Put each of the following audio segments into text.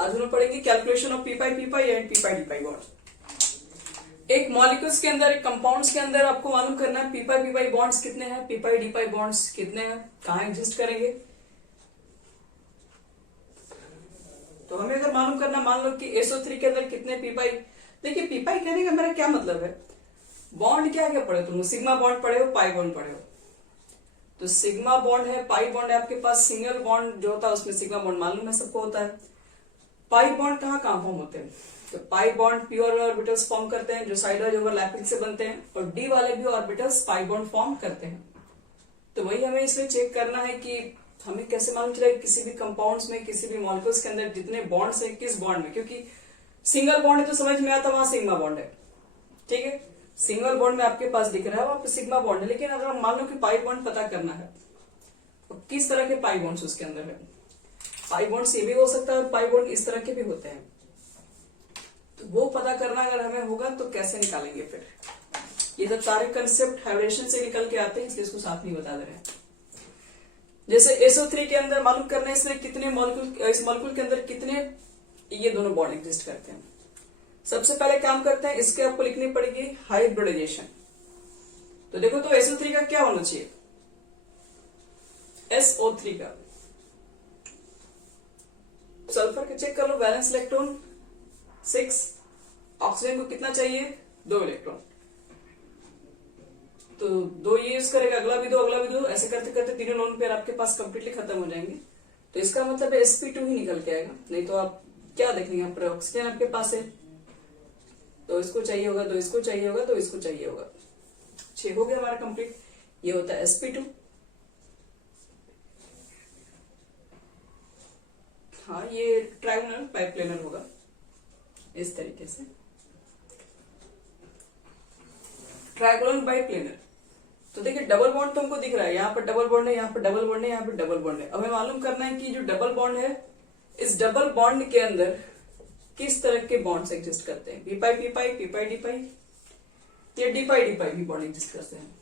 आज हम पढ़ेंगे calculation of P pi and P pi bond. एक मॉलिक्यूल्स के अंदर, एक कंपाउंड्स के अंदर आपको मालूम करना है पी पाई बॉन्ड्स कितने हैं, पी पाई बॉन्ड्स कितने हैं, कहां एग्जिस्ट करेंगे। तो हमें अगर मालूम करना, मान लो कि SO3 के अंदर कितने पी पाई। देखिए पी पाई कहने का मेरा क्या मतलब है, बॉन्ड क्या क्या पढ़े तुम, सिग्मा बॉन्ड पढ़े हो, पाई बॉन्ड पढ़े हो। तो सिग्मा बॉन्ड है, पाई बॉन्ड है आपके पास। सिंगल बॉन्ड जो होता है उसमें सिग्मा बॉन्ड मालूम है सबको होता है। पाई बॉन्ड कहाँ फॉर्म होते हैं, तो pi bond pure orbitals form करते हैं जो साइड वाइज ओवरलैपिंग से बनते हैं, और डी वाले भी ऑर्बिटल्स पाई बॉन्ड फॉर्म करते हैं। तो वही हमें इसमें चेक करना है कि हमें कैसे मालूम चले किसी भी कंपाउंड्स में, किसी भी मॉलिक्यूल्स के अंदर जितने बॉन्ड्स हैं किस बॉन्ड में। क्योंकि सिंगल बॉन्ड है तो समझ में आता वहां सिग्मा बॉन्ड है, ठीक है। सिंगल बॉन्ड में आपके पास दिख रहा है वहां पे सिग्मा बॉन्ड है। लेकिन अगर मान लो कि पाई बॉन्ड पता करना है तो किस तरह के पाई बॉन्ड्स उसके अंदर है। पाई बॉन्ड्स ये भी हो सकता है और पाई बॉन्ड इस तरह के भी होते हैं। तो वो पता करना अगर हमें होगा तो कैसे निकालेंगे फिर। ये सब सारे कंसेप्ट हाइब्रिडेशन से निकल के आते हैं, इसलिए इसको साथ नहीं बता दे रहे हैं। जैसे SO3 के अंदर मालूम करना है इसमें कितने मॉलिक्यूल, इस मॉलिक्यूल के अंदर कितने ये दोनों बॉन्ड एग्जिस्ट करते हैं। सबसे पहले काम करते हैं, इसके आपको लिखनी पड़ेगी हाइब्रिडाइजेशन। तो देखो तो SO3 का क्या होना चाहिए, SO3 का सल्फर के चेक कर लो, वैलेंस इलेक्ट्रॉन 6, ऑक्सीजन को कितना चाहिए 2 इलेक्ट्रॉन। तो 2 ये यूज करेगा, अगला भी 2, अगला भी 2, ऐसे करते करते तीनों लोन पेयर आपके पास कंप्लीटली खत्म हो जाएंगे। तो इसका मतलब है sp2 ही निकल के आएगा। नहीं तो आप क्या देखेंगे, यहाँ पर ऑक्सीजन आपके पास है तो इसको चाहिए होगा, तो इसको चाहिए होगा, तो इसको चाहिए होगा। 6 हो गया हमारा कंप्लीट। ये होता है sp2। हाँ, ये ट्रायंगुलर बाइप्लेनर होगा इस तरीके से, ट्रायंगुलर बाइप्लेनर। तो देखिए डबल बॉन्ड तुमको दिख रहा है, यहाँ पर डबल बॉन्ड है, यहाँ पर डबल बॉन्ड है, यहाँ पर डबल बॉन्ड है। अब हमें मालूम करना है कि जो डबल बॉन्ड है, इस डबल बॉन्ड के अंदर किस तरह के बॉन्ड्स एग्जिस्ट करते हैं। पी पाई डी पाई, ये डी पाई भी बॉन्ड एग्जिस्ट करते हैं।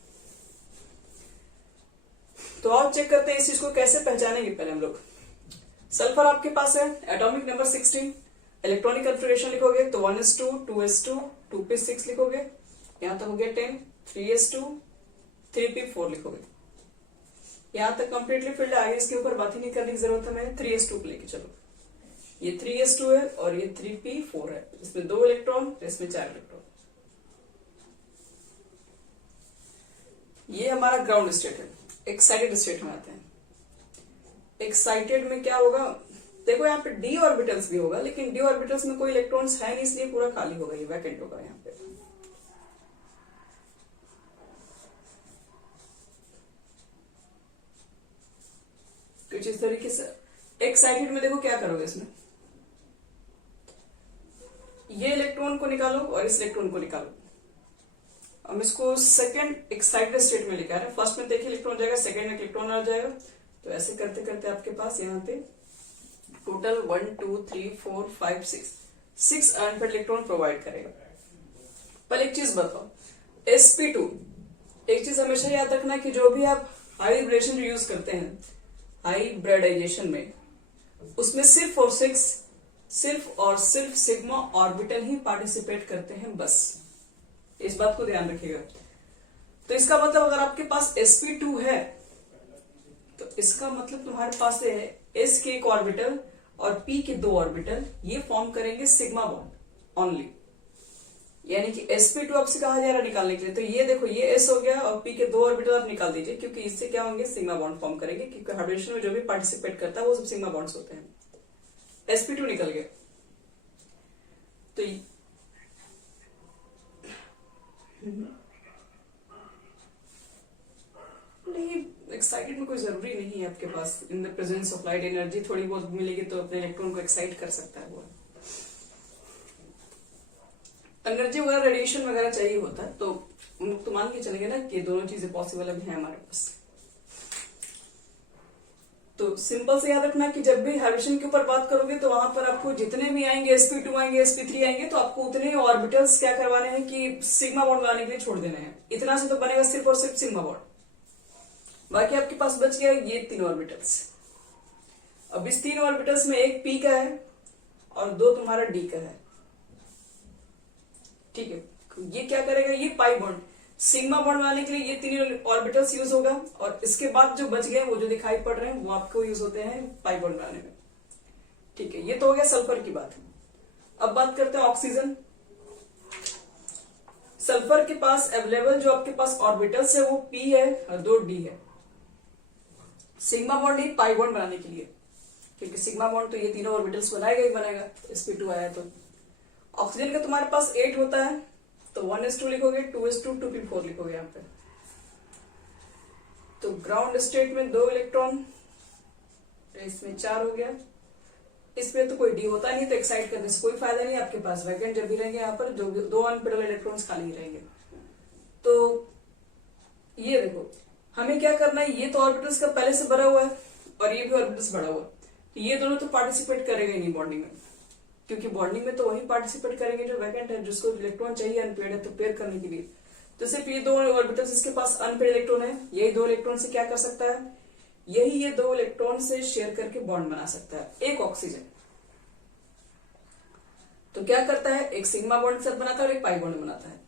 तो और चेक करते हैं इस चीज को कैसे पहचानेंगे। पहले हम लोग, सल्फर आपके पास है, एटॉमिक नंबर 16, इलेक्ट्रॉनिक कन्फिगरेशन लिखोगे तो 1s2, 2s2, 2p6 लिखोगे, यहां तक हो गया 10, 3s2, 3p4 लिखोगे। यहां तक कंप्लीटली फिल्ड आगे इसके ऊपर बात ही नहीं करने की जरूरत है। मैं 3s2 को लेके चलो, ये 3s2 है और ये 3p4 है, इसमें 2 इलेक्ट्रॉन, इसमें 4 इलेक्ट्रॉन। ये हमारा ग्राउंड स्टेट है। एक्साइटेड स्टेट में आते हैं। एक्साइटेड में क्या होगा, देखो यहाँ पे d ऑर्बिटल्स भी होगा, लेकिन d ऑर्बिटल्स में कोई इलेक्ट्रॉन्स है नहीं, इसलिए पूरा खाली होगा, ये वैकेंट होगा यहाँ पे। कुछ इस तरीके से एक्साइटेड में देखो क्या करोगे, इसमें ये इलेक्ट्रॉन को निकालो और इस इलेक्ट्रॉन को निकालो। हम इसको सेकंड एक्साइटेड स्टेट में लिखा है। फर्स्ट में देखिए इलेक्ट्रॉन जाएगा, सेकंड में इलेक्ट्रॉन आ जाएगा। तो ऐसे करते करते आपके पास यहाँ पे टोटल 1 2 3 4 5 6 अनपेड इलेक्ट्रॉन प्रोवाइड करेगा। पहले एक चीज बताओ, sp2, एक चीज हमेशा याद रखना कि जो भी आप हाइब्रिडेशन यूज करते हैं हाइब्रिडाइजेशन में, उसमें सिर्फ और सिर्फ सिग्मा ऑर्बिटल ही पार्टिसिपेट करते हैं, बस इस बात को ध्यान रखिएगा। तो इसका मतलब अगर आपके पास sp2 है तो इसका मतलब तुम्हारे पास है s के एक ऑर्बिटल और p के 2 ऑर्बिटल, ये फॉर्म करेंगे सिग्मा बॉन्ड ओनली। यानी कि sp2 आपसे कहा जा रहा है निकालने के लिए, तो ये देखो ये s हो गया और p के 2 ऑर्बिटल आप निकाल दीजिए, क्योंकि इससे क्या होंगे, सिग्मा बॉन्ड फॉर्म करेंगे। क्योंकि हाइब्रिडेशन में जो भी पार्टिसिपेट करता है वो सब सिग्मा बॉन्ड्स होते हैं। sp2 निकल गया। तो नहीं, एक्साइटेड में कोई जरूरी नहीं है आपके पास। In the presence of light energy थोड़ी बहुत मिलेगी तो अपने इलेक्ट्रॉन को एक्साइट कर सकता है। वो एनर्जी वगैरह, रेडिएशन वगैरह चाहिए होता है, तो हम लोग तो मान के चलेंगे ना कि दोनों चीजें पॉसिबल अभी है हमारे पास। तो सिंपल से याद रखना कि जब भी हाइब्रिडेशन के ऊपर बात करोगे तो वहां पर आपको जितने भी आएंगे, sp2 आएंगे, sp3 आएंगे, तो आपको उतने ऑर्बिटल्स क्या करवाने हैं कि सिग्मा बॉन्ड बनाने के लिए छोड़ देने हैं। इतना से तो बनेगा सिर्फ और सिर्फ सिग्मा बॉन्ड। बाकी आपके पास बच गया ये 3 ऑर्बिटल्स। अब इस 3 ऑर्बिटल्स में एक p का है और 2 तुम्हारा डी का है। ठीक है, ये क्या करेगा, ये पाई बॉन्ड सिग्मा बॉन्ड बनाने के लिए ये तीनों ऑर्बिटल्स यूज होगा, और इसके बाद जो बच गए वो जो दिखाई पड़ रहे हैं वो आपको यूज होते हैं पाई बॉन्ड बनाने में। ठीक है, ये तो हो गया सल्फर की बात। अब बात करते हैं ऑक्सीजन। सल्फर के पास अवेलेबल जो आपके पास ऑर्बिटल्स है वो पी है और 2 डी है। सिग्मा बॉन्ड ही पाई बॉन्ड बनाने के लिए, क्योंकि सिग्मा बॉन्ड तो ये तीनों ऑर्बिटल्स बनाएगा ही बनाएगा, sp2 आया तो। ऑक्सीजन का तुम्हारे पास 8 होता है, तो 1s2 लिखोगे, 2s2 2p4 लिखोगे यहाँ पे। तो ग्राउंड स्टेट में 2 इलेक्ट्रॉन, इसमें 4 हो गया। इसमें तो कोई डी होता नहीं, तो एक्साइट करने से कोई फायदा नहीं, आपके पास वैकेंट जब भी रहेंगे यहाँ पर जो 2 अनपेयर्ड इलेक्ट्रॉन्स खाली रहेंगे। तो ये देखो हमें क्या करना है, ये तो ऑर्बिटल्स का पहले से भरा हुआ है और ये भी ऑर्बिटल्स भरा हुआ है, तो ये दोनों तो पार्टिसिपेट करेंगे नहीं बॉन्डिंग में, क्योंकि बॉन्डिंग में तो वही पार्टिसिपेट करेंगे जो वैकेंट है, जिसको इलेक्ट्रॉन चाहिए अनपेयर्ड है तो पेयर करने के लिए। तो सिर्फ ये 2 ऑर्बिटल्स इसके पास अनपेयर्ड इलेक्ट्रॉन है, यही 2 इलेक्ट्रॉन से क्या कर सकता है, यही ये 2 इलेक्ट्रॉन से शेयर करके बॉन्ड बना सकता है। एक ऑक्सीजन तो क्या करता है, एक सिग्मा बॉन्ड के साथ बनाता है और एक पाई बॉन्ड बनाता है।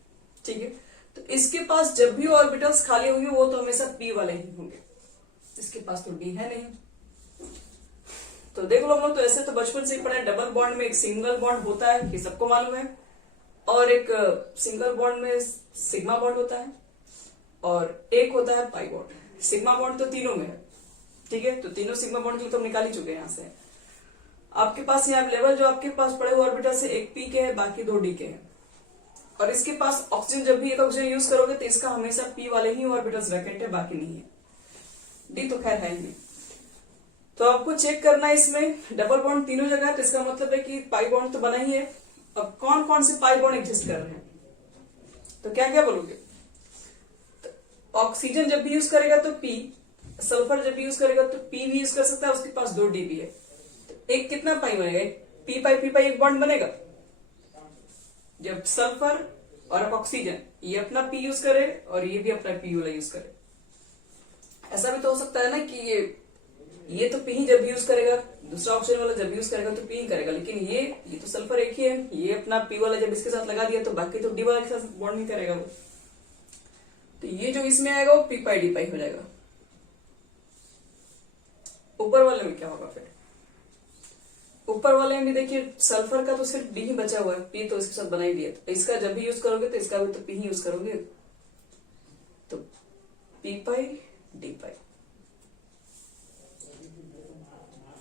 ठीक है, तो इसके पास जब भी ऑर्बिटल्स खाली होंगे वो तो हमेशा पी वाले ही होंगे, इसके पास तो डी है नहीं। तो देख लो हम लोग तो ऐसे तो बचपन से ही पढ़े, डबल बॉन्ड में एक सिंगल बॉन्ड होता है, ये सबको मालूम है, और एक सिंगल बॉन्ड में सिग्मा बॉन्ड होता है और एक होता है पाई बॉन्ड। सिग्मा बॉन्ड तो तीनों में है। ठीक है, तो तीनों सिग्मा बॉन्ड के लिए तो हम निकाल ही चुके हैं यहाँ से। आपके पास यहाँ लेवल जो आपके पास पड़े हुए ऑर्बिटल से एक पी के है, बाकी 2 डी के हैं, और इसके पास ऑक्सीजन जब भी एक ऑक्सीजन यूज करोगे तो इसका हमेशा पी वाले ही ऑर्बिटल्स वैकेंट है, बाकी नहीं है। डी तो खैर है ही नहीं। तो आपको चेक करना है इसमें डबल बॉन्ड तीनों जगह है, तो इसका मतलब है कि पाई बॉन्ड तो बना ही है। अब कौन कौन से पाई बॉन्ड एग्जिस्ट कर रहे हैं, तो क्या क्या बोलोगे, तो ऑक्सीजन जब भी यूज करेगा तो पी, सल्फर जब भी यूज करेगा तो पी भी यूज कर सकता है, उसके पास 2 डी भी है, तो एक कितना पाई बनेगा, पी पाई एक बॉन्ड बनेगा। जब सल्फर और ऑक्सीजन ये अपना पी यूज करे और ये भी अपना पी वाला यूज करे, ऐसा भी तो हो सकता है ना कि ये तो पी ही जब यूज करेगा, दूसरा ऑक्सीजन वाला जब यूज करेगा तो पी ही करेगा, लेकिन ये तो सल्फर एक ही है, ये अपना पी वाला जब इसके साथ लगा दिया तो बाकी तो डी वाला के साथ बॉन्ड नहीं करेगा वो, तो ये जो इसमें आएगा वो पी पाई डी पाई हो जाएगा। ऊपर वाले में क्या होगा फिर, ऊपर वाले में भी देखिए सल्फर का तो सिर्फ डी ही बचा हुआ है, पी तो इसके साथ बना ही दिया, तो इसका जब भी यूज करोगे तो इसका भी तो पी ही यूज करोगे, तो पी पाई डी पाई।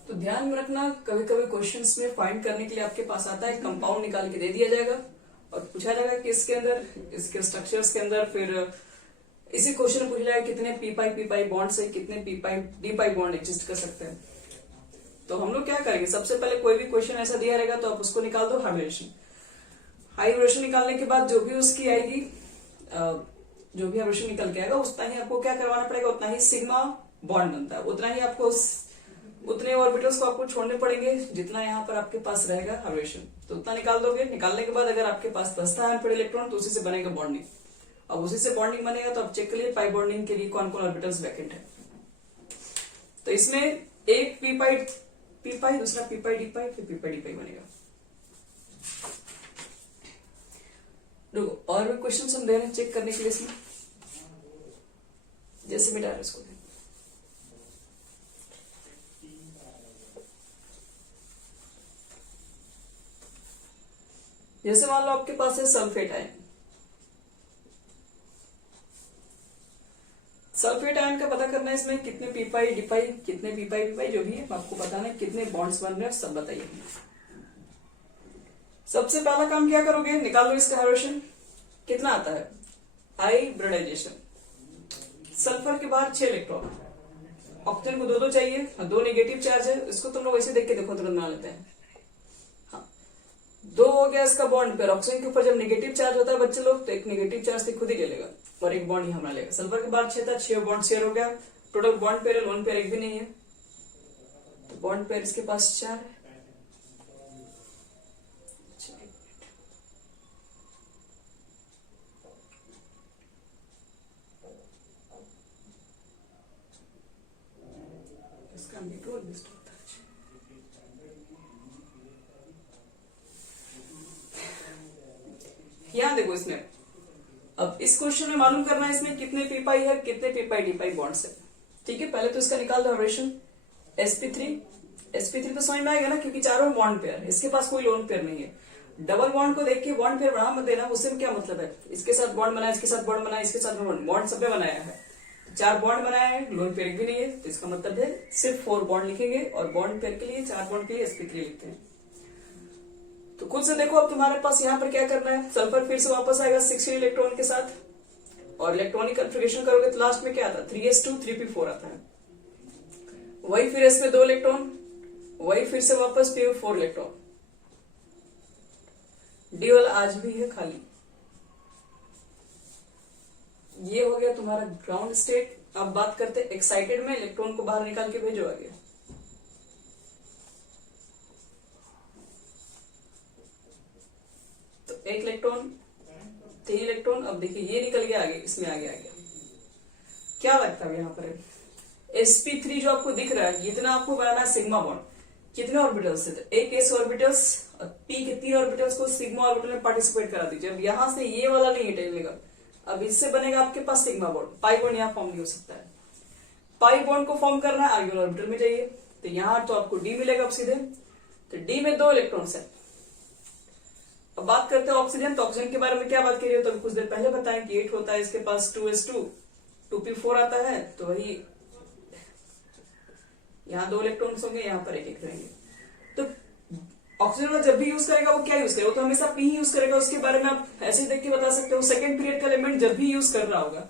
तो ध्यान में रखना, कभी कभी क्वेश्चंस में फाइंड करने के लिए आपके पास आता है कंपाउंड निकाल के दे दिया जाएगा और पूछा जाएगा कि इसके अंदर, इसके स्ट्रक्चर्स के अंदर, फिर इसी क्वेश्चन में पूछा जाएगा कितने पी पाई बॉन्ड से कितने P pi d pi bond exist कर सकते हैं। तो हम लोग क्या करेंगे, सबसे पहले कोई भी क्वेश्चन ऐसा दिया रहेगा तो आप उसको निकाल दो हाइब्रिडेशन। हाइब्रिडेशन निकालने के बाद जो भी उसकी आएगी, जो भी हाइब्रिडेशन निकल के आएगा उतना ही आपको क्या करवाना पड़ेगा, उतना ही सिग्मा बॉन्ड बनता है, उतना ही आपको उतने ऑर्बिटल्स को आपको छोड़ने पड़ेंगे जितना यहाँ पर आपके पास रहेगा हाइब्रिडेशन, तो उतना निकाल दोगे। निकालने के बाद अगर आपके पास बचता है अनपेयर्ड इलेक्ट्रॉन तो उसी से बनेगा बॉन्डिंग, अब उसी से बॉन्डिंग बनेगा तो आप चेक करिए पाई बॉन्डिंग के लिए कौन कौन ऑर्बिटल्स वैकेंट है। तो इसमें एक पी पाई दूसरा पी पाई डी पाई फिर पी पाई डी पाई बनेगा। रुको, और भी क्वेश्चन हम दे रहे हैं चेक करने के लिए इसमें, जैसे मिटा रहे इसको, जैसे मान लो आपके पास है सल्फेट आयन। सल्फेट आयन का पता करना है, इसमें कितने पी पाई डी पाई, कितने पी पाई जो भी है आपको बताना है, कितने बॉन्ड्स बन रहे हैं सब बताइए। सबसे पहला काम क्या करोगे, निकाल लो इसका हाइब्रिडेशन कितना आता है, हाइब्रिडाइजेशन। सल्फर के बाहर 6 इलेक्ट्रॉन, ऑक्सीजन को 2 चाहिए, 2 नेगेटिव चार्ज है, इसको तुम लोग वैसे देख के देखो तुरंत बना लेते हैं। हाँ, 2 हो गया इसका बॉन्ड पेयर, ऑक्सीजन के ऊपर जब नेगेटिव चार्ज होता है बच्चे लोग तो एक नेगेटिव चार्ज से खुद ही ले लेगा और एक बॉन्ड ही हमारा लेगा। सल्फर के बाद 6 था, 6 बॉन्ड शेयर हो गया, total bond pair lone pair एक भी नहीं है, तो बॉन्ड पेयर इसके पास 4 है। इसका नेटवर्क डिस्टर्ब था। यहाँ देखो इसमें, अब इस क्वेश्चन में मालूम करना है इसमें कितने पी पाई है, कितने P pi d pi bonds है। ठीक है, पहले तो इसका निकाल दो हाइब्रिडेशन sp3 तो समझ में आएगा ना, क्योंकि चारों बॉन्ड पेयर, इसके पास कोई लोन पेयर नहीं है। डबल बॉन्ड को देख के बॉन्ड पेयर बढ़ा मत देना, उससे क्या मतलब है, इसके साथ बॉन्ड बनाया, इसके साथ बॉन्ड बनाया, इसके साथ बॉन्ड सब में बनाया है, 4 बॉन्ड बनाया है, लोन पेयर भी नहीं है, तो इसका मतलब है सिर्फ 4 बॉन्ड लिखेंगे और बॉन्ड पेयर के लिए 4 बॉन्ड के लिए sp3 लिखते हैं। तो खुद से देखो अब तुम्हारे पास यहाँ पर क्या करना है, सल्फर फिर से वापस आएगा 16 इलेक्ट्रॉन के साथ, और इलेक्ट्रॉनिक कन्फिगरेशन करोगे तो लास्ट में क्या आता है, 3s2 3p4 आता है। वही फिर इसमें 2 इलेक्ट्रॉन, वही फिर से वापस p 4 इलेक्ट्रॉन, डी वाला आज भी है खाली। ये हो गया तुम्हारा ग्राउंड स्टेट। अब बात करते एक्साइटेड में, इलेक्ट्रॉन को बाहर निकाल के भेजो आगे। तो 1 इलेक्ट्रॉन, 3 इलेक्ट्रॉन, अब देखिए ये निकल गया आगे, इसमें आगे आ गया। क्या लगता है यहाँ पर sp3 जो आपको दिख रहा है, इतना आपको बनाना है सिग्मा बॉन्ड। कितने ऑर्बिटल्स है, एक s ऑर्बिटल्स और p के 3 ऑर्बिटल्स को सिग्मा ऑर्बिटल में पार्टिसिपेट करा दीजिए। अब यहां से ये वाला नहीं हटेगा, अब इससे बनेगा आपके पास सिग्मा बॉन्ड, पाई बॉन्ड यहाँ फॉर्म नहीं हो सकता है। पाई बॉन्ड को फॉर्म करना है, आगे ऑर्बिटल में जाइए, तो यहाँ तो आपको डी मिलेगा अब सीधे, तो डी में 2 इलेक्ट्रॉन्स है। अब बात करते हैं ऑक्सीजन, तो ऑक्सीजन के बारे में क्या बात करिए, तो कुछ देर पहले बताएं कि 8 होता है, इसके पास 2s2 2p4 आता है, तो वही यहाँ 2 इलेक्ट्रॉन्स होंगे, यहाँ पर 1 रहेंगे। तो ऑक्सीजन जब भी यूज करेगा वो क्या यूज करेगा, वो तो हमेशा पी ही यूज करेगा। उसके बारे में आप ऐसे देख के बता सकते हो, सेकंड पीरियड का एलिमेंट जब भी यूज कर रहा होगा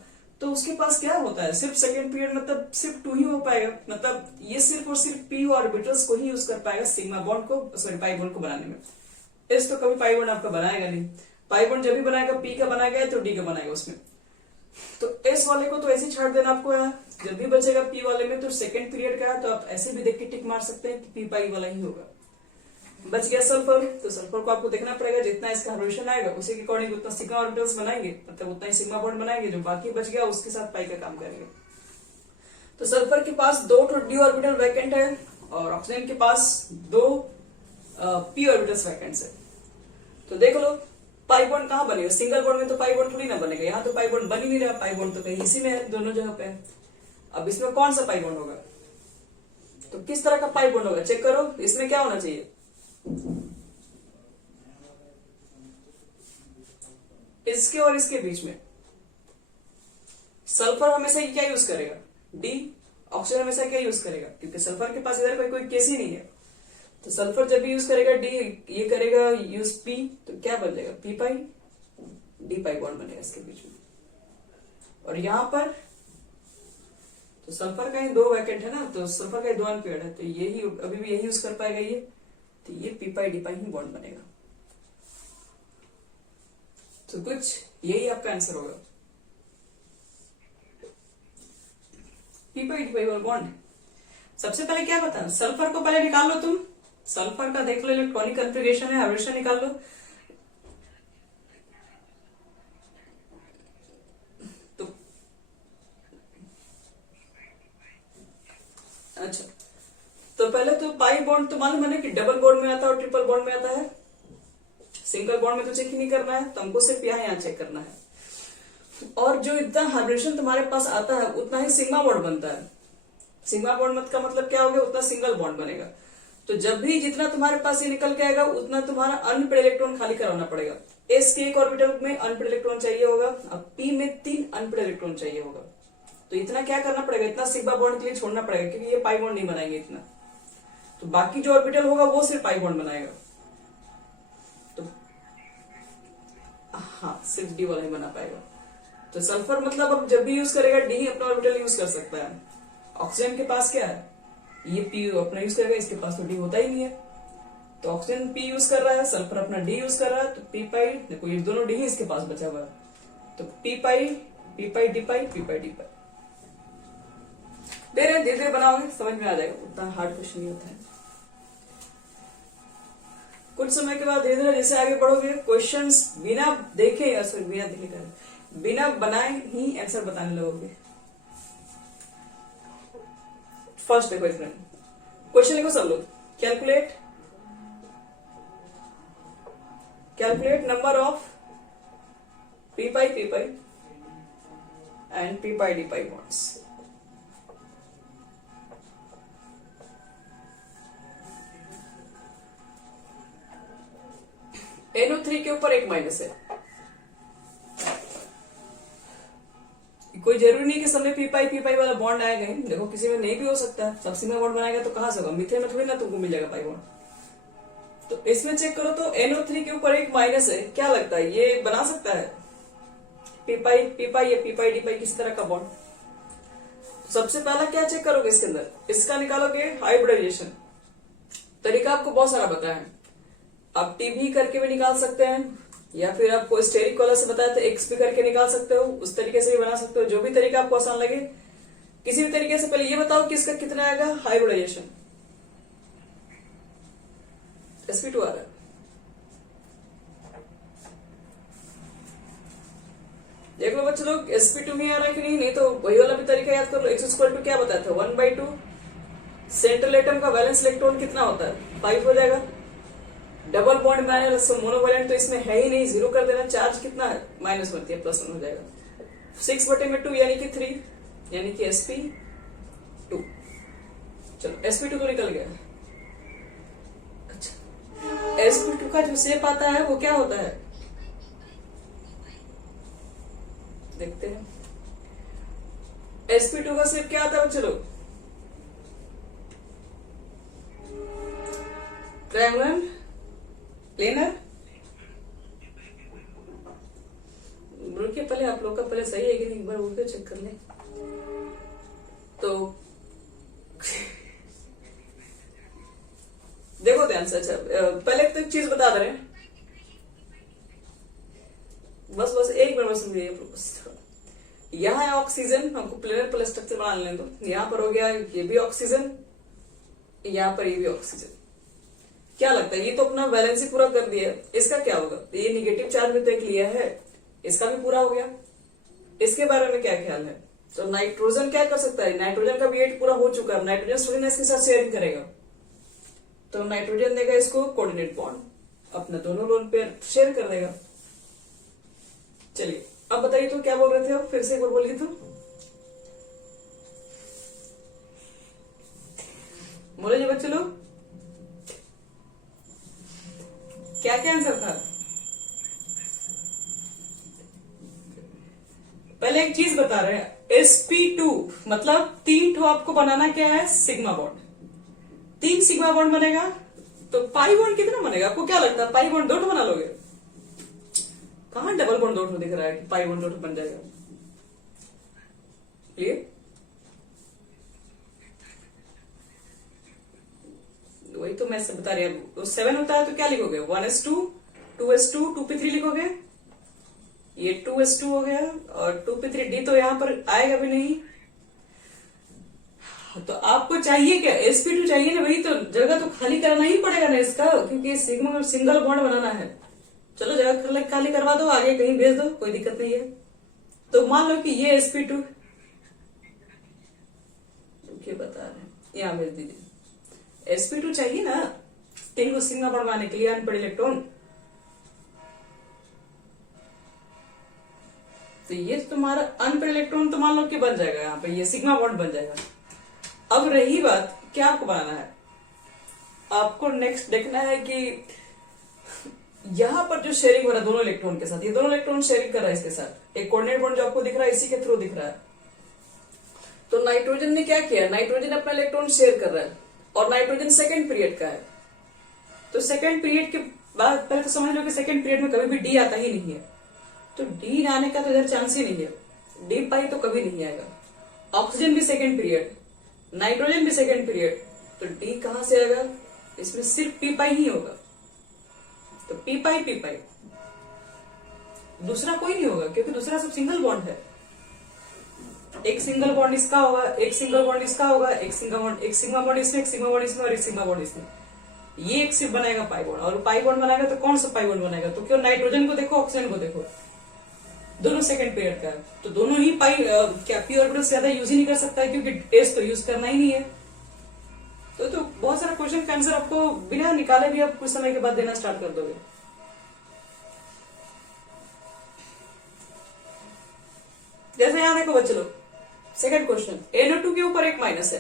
तो उसके पास क्या होता है, सिर्फ सेकंड पीरियड मतलब सिर्फ 2 ही हो पाएगा, मतलब ये सिर्फ और सिर्फ पी ऑर्बिटल्स को ही यूज कर पाएगा सिग्मा बॉन्ड को, सॉरी पाई बॉन्ड को बनाने में। इस तो कभी पाई बॉन्ड आपका बनाएगा नहीं, पाई बॉन्ड जब भी बनाएगा पी का बनाएगा तो डी का बनाएगा उसमें। तो इस वाले को तो ऐसे छाड़ देना आपको है, जब भी बचेगा पी वाले में तो सेकंड पीरियड का है, तो आप ऐसे भी देख के टिक मार सकते हैं कि पी पाई वाला ही होगा। बच गया सल्फर, तो सल्फर को आपको देखना पड़ेगा, जितना इसका हाइब्रिडेशन आएगा उसी के अकॉर्डिंग उतना सिग्मा ऑर्बिटल्स बनाएंगे, मतलब उतना ही सिग्मा बॉन्ड बनाएंगे, जो बाकी बच गया उसके साथ पाई का काम करेंगे। तो सल्फर के पास 2 डी ऑर्बिटल वैकेंट है और ऑक्सीजन के पास 2 पी ऑर्बिटल्स वैकेंट है। तो देख लो पाई बॉन्ड कहाँ बनेगा, सिंगल बॉन्ड में तो पाई बॉन्ड थोड़ी ना बनेगा, यहाँ तो पाई बॉन्ड बन ही नहीं रहा, पाई बॉन्ड तो कहीं इसी में है, दोनों जगह पे है। अब इसमें कौन सा पाई बॉन्ड होगा, तो किस तरह का पाई बॉन्ड होगा चेक करो, इसमें क्या होना चाहिए, इसके और इसके बीच में सल्फर हमेशा क्या यूज करेगा, डी, ऑक्सीजन हमेशा क्या यूज करेगा, क्योंकि सल्फर के पास इधर कोई केस ही नहीं है, तो सल्फर जब भी यूज करेगा डी, ये करेगा यूज पी, तो क्या बनेगा P pi d pi bond बनेगा इसके बीच में। और यहां पर तो सल्फर का ही 2 वैकेंट है ना, तो सल्फर का ही 2 अनपेयर्ड है, तो यही अभी भी यही यूज कर पाएगा ये, तो ये पी पाई डी पाई ही बॉन्ड बनेगा। तो कुछ यही आपका आंसर होगा, पी पाई डी पाई वाला बॉन्ड। सबसे पहले क्या बता, सल्फर को पहले निकाल लो तुम, सल्फर का देख लो इलेक्ट्रॉनिक कन्फिगरेशन है, हाइब्रिडेशन निकाल लो। तो अच्छा, तो पहले तो पाई बॉन्ड तो मालूम है ना कि डबल बॉन्ड में आता है और ट्रिपल बॉन्ड में आता है, सिंगल बॉन्ड में तो चेक ही नहीं करना है, तो हमको सिर्फ यहाँ चेक करना है। और जो इतना हाइब्रिडेशन तुम्हारे पास आता है उतना ही सिग्मा बॉन्ड बनता है। सिग्मा बॉन्ड का मतलब क्या हो गया, उतना सिंगल बॉन्ड बनेगा। तो जब भी जितना तुम्हारे पास ये निकल के आएगा उतना तुम्हारा अनपेड इलेक्ट्रॉन खाली कराना पड़ेगा। एस के एक ऑर्बिटल में अनपेड इलेक्ट्रॉन चाहिए होगा, अब पी में 3 अनपेड इलेक्ट्रॉन चाहिए होगा, तो इतना क्या करना पड़ेगा, इतना सिग्मा बॉन्ड के लिए छोड़ना पड़ेगा, क्योंकि ये पाई बॉन्ड नहीं बनाएंगे इतना, तो बाकी जो ऑर्बिटल होगा वो सिर्फ पाई बॉन्ड बनाएगा। तो हाँ, सिर्फ डी वाला ही बना पाएगा। तो सल्फर मतलब अब जब भी यूज करेगा डी अपना ऑर्बिटल यूज कर सकता है। ऑक्सीजन के पास क्या है, ये पी अपना यूज करेगा, इसके पास तो डी होता ही नहीं है, तो ऑक्सीजन पी यूज कर रहा है, सल्फर अपना डी यूज कर रहा है, तो पी पाई, देखो ये दोनों डी ही इसके पास बचा हुआ है, तो P pi d pi p pi d पाई। धीरे धीरे बनाओगे समझ में आ जाएगा, उतना हार्ड क्वेश्चन नहीं होता है। कुछ समय के बाद धीरे धीरे जैसे आगे बढ़ोगे क्वेश्चंस बिना देखे या बिना देखे बिना बनाए ही आंसर बताने लगोगे। फर्स्ट देखो इसमें क्वेश्चन लिखो सब लोग, calculate number of P pi and P pi d pi bonds. NO3 के ऊपर एक माइनस है। कोई जरूरी नहीं कि समय पी पाई वाला बॉन्ड आएगा ही। देखो किसी में नहीं भी हो सकता है, सब सिग्मा बॉन्ड बनाएगा तो कहां से होगा, मीथेन में थोड़ी ना तुमको मिल जाएगा पाई बॉन्ड। तो इसमें चेक करो तो NO3 के ऊपर एक माइनस है, क्या लगता है ये बना सकता है पी पाई या पी पाई डी पाई किसी तरह का बॉन्ड? तो सबसे पहला क्या चेक करोगे इसके अंदर, इसका निकालोगे हाइब्रिडाइजेशन। तरीका आपको बहुत सारा बताया है, आप टीबी करके भी निकाल सकते हैं, या फिर आपको स्टेरिक वाला से बताया था एक्स भी करके निकाल सकते हो, उस तरीके से भी बना सकते हो। जो भी तरीका आपको आसान लगे, किसी भी तरीके से पहले ये बताओ कि इसका कितना आएगा हाइब्रिडाइजेशन। sp2 आ रहा है, देख लो बच्चे लोग sp2 ही आ रहा है कि नहीं तो वही वाला भी तरीका याद कर लो। x इक्वल टू क्या बताया था 1/2, सेंट्रल एटम का वैलेंस इलेक्ट्रॉन कितना होता है 5 हो जाएगा। डबल बॉन्ड बनाने मोनोवैलेंट तो इसमें है ही नहीं, 0 कर देना। चार्ज कितना है -1 या +1 हो जाएगा। 6/2 यानी कि 3 यानी कि sp2। चलो sp2 तो निकल गया। अच्छा sp2 का जो शेप आता है वो क्या होता है देखते हैं। sp2 का शेप क्या आता है चलो, ट्रायंगुलर, प्लेनर। रुकिए पहले आप लोग का पहले सही है कि नहीं एक बार उठ के चेक कर ले। तो देखो ध्यान से। अच्छा पहले तो एक चीज बता दे रहे हैं, बस एक मिनट में समझिए। यहाँ है ऑक्सीजन, हमको प्लेनर पर स्ट्रक्चर बना लेने दो। यहाँ पर हो गया ये भी ऑक्सीजन, यहाँ पर ये भी ऑक्सीजन। क्या लगता है ये तो अपना वैलेंसी पूरा कर दिया, इसका क्या होगा? ये निगेटिव चार्ज में तो एक लिया है, इसका भी पूरा हो गया। इसके बारे में क्या ख्याल है? तो नाइट्रोजन क्या कर सकता है, नाइट्रोजन का भी 8 पूरा हो चुका है। नाइट्रोजन थोड़ी ना इसके साथ शेयरिंग करेगा, तो नाइट्रोजन देगा इसको कोऑर्डिनेट बॉन्ड, अपना दोनों लोन पेयर शेयर कर देगा। चलिए अब बताइए तो क्या बोल रहे थे आप, फिर से एक बार बोलिए तो। बोले बच्चे लोग क्या क्या आंसर था? पहले एक चीज बता रहे हैं, sp2 मतलब 3 ठो आपको बनाना क्या है सिग्मा बॉन्ड। 3 सिग्मा बॉन्ड बनेगा तो पाई बॉन्ड कितना बनेगा आपको क्या लगता है? पाई बॉन्ड 2 ठो बना लोगे? कहां डबल बॉन्ड 2 ठो दिख रहा है कि पाई बॉन्ड 2 ठो बन जाएगा? क्लियर? वही तो मैं बता रही हूँ। 7 होता है तो क्या लिखोगे 1s2 2s2 2p3 लिखोगे, ये 2s2 हो गया और 2p3d तो यहां पर आएगा भी नहीं। तो आपको चाहिए क्या sp2 चाहिए ना, वही तो जगह तो खाली करना ही पड़ेगा ना इसका, क्योंकि सिग्मा सिंगल बॉन्ड बनाना है। चलो जगह खाली करवा दो, आगे कहीं भेज दो, कोई दिक्कत नहीं है। तो मान लो कि ये sp2 बता रहे यहां भेज दीजिए। sp2 चाहिए ना 3 को सिग्मा बॉन्ड बनाने के लिए अनपेड इलेक्ट्रॉन, तो ये तुम्हारा अनपेड इलेक्ट्रॉन तो मान लो कि बन जाएगा, यहाँ पे ये सिग्मा बॉन्ड बन जाएगा। अब रही बात क्या आपको बनाना है, आपको नेक्स्ट देखना है कि यहां पर जो शेयरिंग हो रहा है दोनों इलेक्ट्रॉन के साथ, ये दोनों इलेक्ट्रॉन शेयरिंग कर रहा है इसके साथ, एक कोऑर्डिनेट बॉन्ड जो आपको दिख रहा है इसी के थ्रू दिख रहा है। तो नाइट्रोजन ने क्या किया, नाइट्रोजन अपना इलेक्ट्रॉन शेयर कर रहा है और नाइट्रोजन सेकंड पीरियड का है। तो सेकंड पीरियड के बाद पहले तो समझ लो कि सेकंड पीरियड में कभी भी डी आता ही नहीं है, तो डी आने का तो इधर चांस ही नहीं है, डी पाई तो कभी नहीं आएगा। ऑक्सीजन भी सेकंड पीरियड, नाइट्रोजन भी सेकंड पीरियड, तो डी कहां से आएगा? इसमें सिर्फ पी पाई ही होगा, तो पी पाई दूसरा कोई नहीं होगा, क्योंकि दूसरा सब सिंगल बॉन्ड है। एक सिंगल बॉन्ड इसका होगा, एक सिंगल बॉन्ड इसका होगा, एक सिंगल बॉन्ड, एक सिग्मा बॉन्ड इसमें, एक सिग्मा बॉन्ड इसमें और एक सिग्मा बॉन्ड इसमें। ये एक सिर्फ बनाएगा पाई बॉन्ड, और पाई बॉन्ड बनाएगा तो कौन सा पाई बॉन्ड बनाएगा? तो क्यों नाइट्रोजन को देखो, ऑक्सीजन को देखो, दोनों सेकंड पीरियड का है, तो दोनों ही पाई क्या पी ऑर्बिटल से ज्यादा यूज ही नहीं कर सकता है, क्योंकि एस तो यूज करना ही नहीं है। तो बहुत सारा क्वेश्चन का आंसर आपको बिना निकाले भी आप कुछ समय के बाद देना स्टार्ट कर दोगे। जैसे यहाँ देखो बच्चे लोग, सेकंड क्वेश्चन, NO2 के ऊपर एक माइनस है,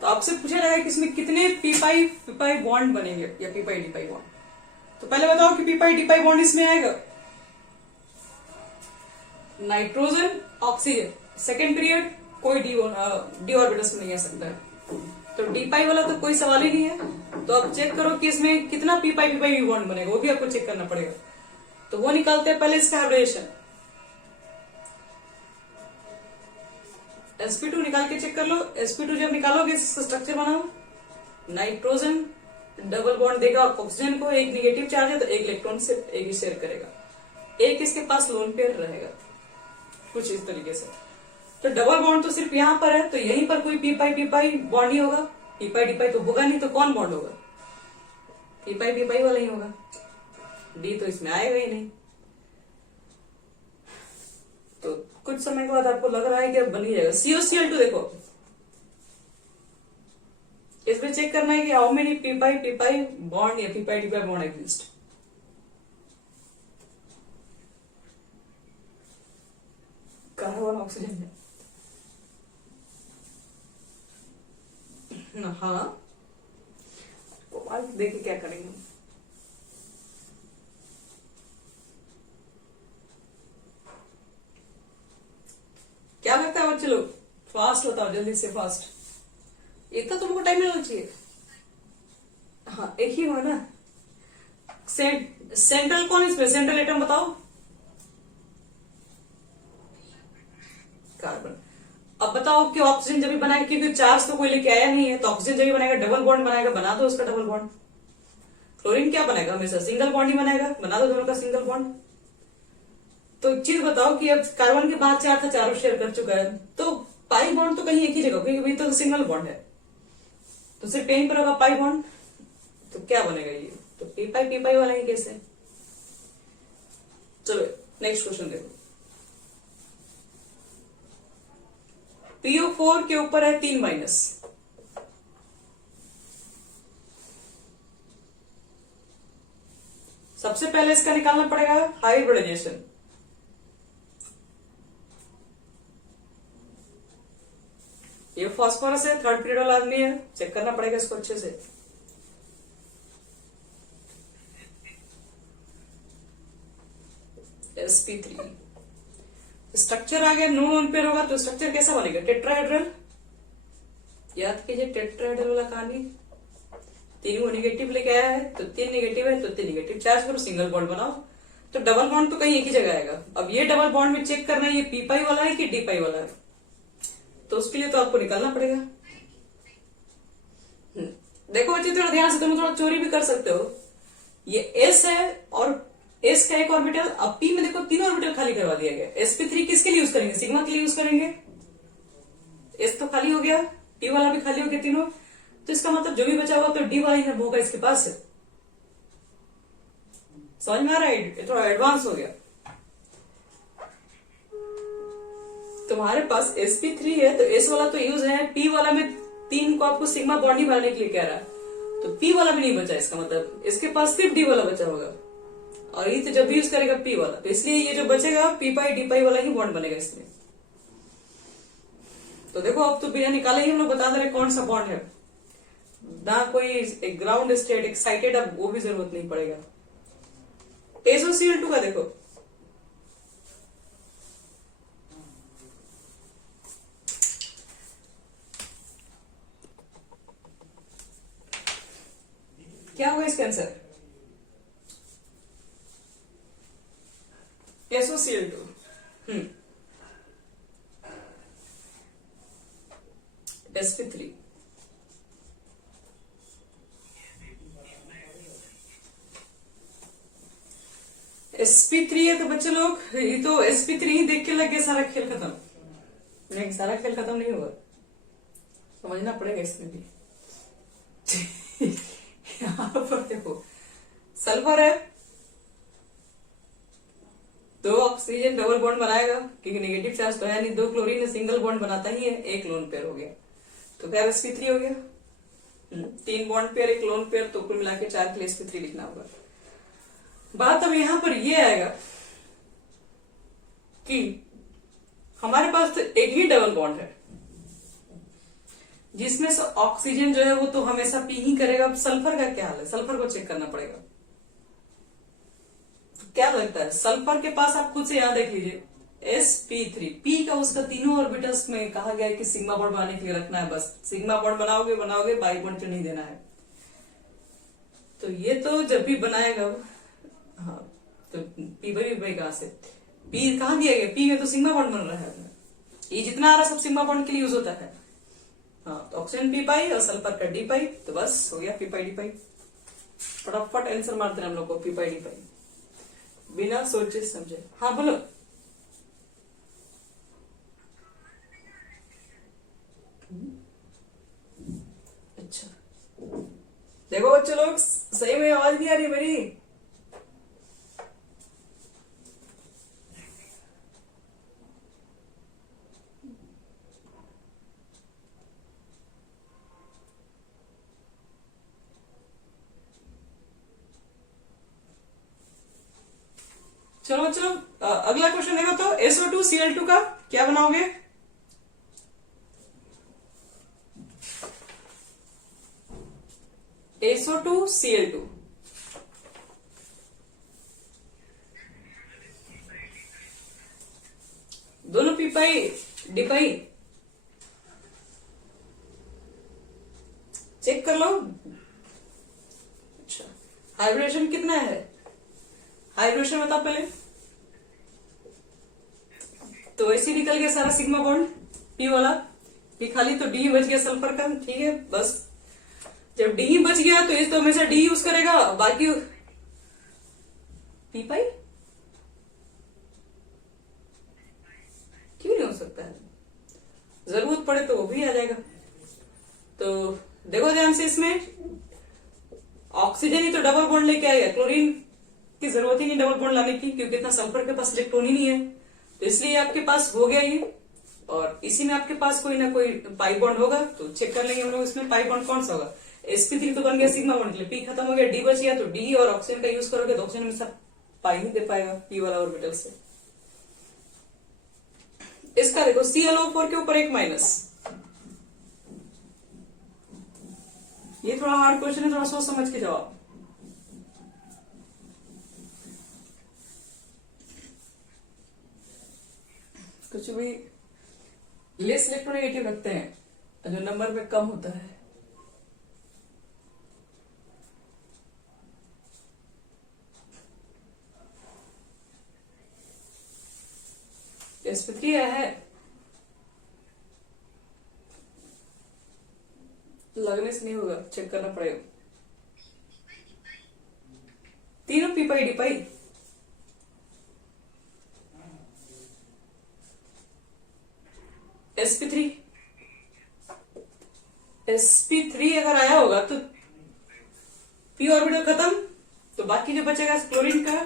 तो आपसे पूछा जाएगा कि इसमें कितने पीपाई पीपाई बॉन्ड बनेंगे या पीपाई डीपाई बॉन्ड। तो पहले बताओ कि पीपाई डीपाई बॉन्ड इसमें आएगा, नाइट्रोजन ऑक्सीजन, सेकेंड पीरियड कोई डी ऑर्बिटल्स में नहीं आ सकता है, तो डीपाई वाला तो कोई सवाल ही नहीं है। तो अब चेक करो कि इसमें कितना पीपाई पीपाई बॉन्ड बनेगा, वो भी आपको चेक करना पड़ेगा। तो वो निकालते हैं पहले इसका हाइब्रिडेशन, sp2 निकाल के चेक कर लो। sp2 जब निकालोगे इसका स्ट्रक्चर बनाओ, नाइट्रोजन डबल बॉन्ड देगा ऑक्सीजन को, एक निगेटिव चार्ज है तो एक इलेक्ट्रॉन से एक ही शेयर करेगा, एक इसके पास लोन पेयर रहेगा, कुछ इस तरीके से। तो डबल बॉन्ड तो सिर्फ यहां पर है, तो यहीं पर कोई पीपाई बॉन्ड ही होगा, पीपाई डीपाई तो होगा नहीं, तो कौन बॉन्ड होगा, पीपाई वाला ही होगा, डी तो इसमें आएगा ही नहीं। तो कुछ समय के बाद आपको लग रहा है कि अब बन ही जाएगा। COCl2 देखो, इसमें चेक करना है कि हाउ मेनी पीपाई बॉन्ड या p pi d pi bond exist. Carbon oxygen है, हाँ, देखिए क्या करेंगे। क्या लगता है बच्चे लोग, फास्ट बताओ जल्दी से, फास्ट, इतना तुमको टाइम नहीं लगना चाहिए। हाँ एक ही हो ना, सेंट्रल कौन इसमें, सेंट्रल एटम बताओ, कार्बन। अब बताओ कि ऑक्सीजन जब भी बनाएगा, क्योंकि चार्ज तो कोई लेके आया नहीं है, तो ऑक्सीजन जब भी बनाएगा डबल बॉन्ड बनाएगा, बना दो उसका डबल बॉन्ड। क्लोरीन क्या बनाएगा, हमेशा सिंगल बॉन्ड ही बनाएगा, बना दो दोनों का सिंगल बॉन्ड। तो एक चीज बताओ कि अब कार्बन के बाद चार था, चारों शेयर कर चुका है, तो पाई बॉन्ड तो कहीं एक ही जगह, क्योंकि अभी तो सिंगल बॉन्ड है, तो सिर्फ कहीं पर होगा पाई बॉन्ड, तो क्या बनेगा ये, तो पीपाई वाला ही कैसे। चलो नेक्स्ट क्वेश्चन देखो, PO4 के ऊपर है 3 माइनस, सबसे पहले इसका निकालना पड़ेगा हाइब्रिडाइजेशन। ये फास्फोरस है, थर्ड पीरियड वाला आदमी है, चेक करना पड़ेगा इसको अच्छे से। sp3 स्ट्रक्चर आ गया, नो लोन पेयर होगा, तो स्ट्रक्चर कैसा बनेगा, टेट्राहेड्रल। याद कीजिए टेट्राहेड्रल वाला कहानी, तीन को निगेटिव लेके आया है, तो 3 निगेटिव है तो 3 निगेटिव चार्ज करो, सिंगल बॉन्ड बनाओ, तो डबल बॉन्ड तो कहीं एक ही जगह आएगा। अब ये डबल बॉन्ड में चेक करना है ये पीपाई वाला है कि डीपाई वाला है, तो उसके लिए तो आपको निकालना पड़ेगा। देखो बच्चे थोड़ा ध्यान से, तुम थोड़ा चोरी भी कर सकते हो, ये एस है और एस का एक ऑर्बिटल, अब पी में देखो 3 ऑर्बिटल खाली करवा दिया गया। sp3 किसके लिए यूज करेंगे, सिग्मा के लिए यूज करेंगे, एस तो खाली हो गया, टी वाला भी खाली हो गया तीनों, तो इसका मतलब जो भी बचा हुआ तो डी वाला ही होगा इसके पास है। समझ में आ रहा है, थोड़ा एडवांस हो गया। तुम्हारे पास sp3 है तो एस वाला तो यूज है, पी वाला में 3 को आपको सिग्मा बॉन्ड ही भरने के लिए कह रहा है, तो पी वाला भी नहीं बचा, इसका मतलब इसके पास सिर्फ डी वाला बचा होगा, और ये तो जब भी यूज करेगा पी वाला, तो इसलिए ये जो बचेगा पीपाई डीपाई वाला ही बॉन्ड बनेगा इसमें। तो देखो अब तो बिना निकाले ही हम लोग बता दे रहे कौन सा बॉन्ड है, ना कोई एक ग्राउंड स्टेट एक्साइटेड, अब वो भी जरूरत नहीं पड़ेगा। SOCl2 का देखो, क्या होगा इसका आंसर, SOCl2 sp3 sp3 है, तो बच्चे लोग ये तो sp3 ही देख के लग गया सारा खेल खत्म, नहीं सारा खेल खत्म नहीं होगा, समझना पड़ेगा इसमें भी। यहाँ पर देखो सल्फर है, 2 ऑक्सीजन डबल बॉन्ड बनाएगा, क्योंकि नेगेटिव चार्ज तो है नहीं, 2 क्लोरीन है, सिंगल बॉन्ड बनाता ही है, 1 लोन पेयर हो गया, तो क्या sp3 हो गया, 3 बॉन्ड पेयर 1 लोन पेयर, तो कुल मिला के 4 के लिए sp3 लिखना होगा। बात अब यहां पर ये आएगा कि हमारे पास तो एक ही डबल बॉन्ड है जिसमें से ऑक्सीजन जो है वो तो हमेशा पी ही करेगा। अब सल्फर का क्या हाल है, सल्फर को चेक करना पड़ेगा। क्या लगता है सल्फर के पास, आप खुद से यहां देख लीजिए sp3, पी का उसका तीनों ऑर्बिटल्स में कहा गया है कि सिग्मा बॉन्ड बनाने के लिए रखना है, बस सिग्मा बॉन्ड बनाओगे बाई बॉन्ड तो नहीं देना है। तो ये तो जब भी बनाएगा, हाँ, तो पी बाई कहां से, पी कहां दिया गया, पी में तो सिग्मा बॉन्ड बन रहा है, ये जितना आ रहा सब सिग्मा बॉन्ड के लिए यूज होता है। हाँ, तो ऑक्सीजन पी पाई और सल्फर का डी पाई, तो बस हो गया पी पाई डी पाई। फटाफट आंसर मारते हैं हम लोग को, पी पाई डी पाई, बिना सोचे समझे। हाँ बोलो। अच्छा, देखो बच्चों लोग, सही में आवाज नहीं आ रही मेरी? चलो चलो, अगला क्वेश्चन है, बताओ SO2Cl2 का क्या बनाओगे? SO2Cl2 दोनों पी पाई डी पाई, चेक कर लो। अच्छा, हाइब्रिडेशन कितना है, हाइब्रिडेशन बता पहले। तो ऐसे निकल गया सारा सिग्मा बॉन्ड पी वाला, पी खाली, तो डी बच गया सल्फर का, ठीक है। बस जब डी बच गया तो इस तो हमेशा डी यूज करेगा, बाकी पी पाई क्यों नहीं हो सकता है, जरूरत पड़े तो वो भी आ जाएगा। तो देखो ध्यान से, इसमें ऑक्सीजन ही तो डबल बॉन्ड लेके आएगा, क्लोरीन की जरूरत ही नहीं डबल बॉन्ड लाने की, क्योंकि इतना सल्फर के पास इलेक्ट्रॉन ही नहीं है। तो इसलिए आपके पास हो गया ये, और इसी में आपके पास कोई ना कोई पाई बॉन्ड होगा, तो चेक कर लेंगे हम लोग इसमें पाई बॉन्ड कौन सा होगा। sp3 तो बन गया सिग्मा बॉन्ड के लिए, पी खत्म हो गया, डी बच गया, तो डी और ऑक्सीजन का यूज करोगे तो ऑक्सीजन में सब पाई ही दे पाएगा पी वाला ऑर्बिटल से। इसका देखो ClO4 के ऊपर एक माइनस, ये थोड़ा हार्ड क्वेश्चन है, थोड़ा सोच समझ के जवाब। कुछ भी लेस इलेक्ट्रोनेगेटिव रखते हैं जो नंबर में कम होता है। sp3 है, लगने से नहीं होगा, चेक करना पड़ेगा। तीनों पी पाई डी पाई, sp3 अगर आया होगा तो पी ऑर्बिटल खत्म, तो बाकी जो बचेगा क्लोरीन का,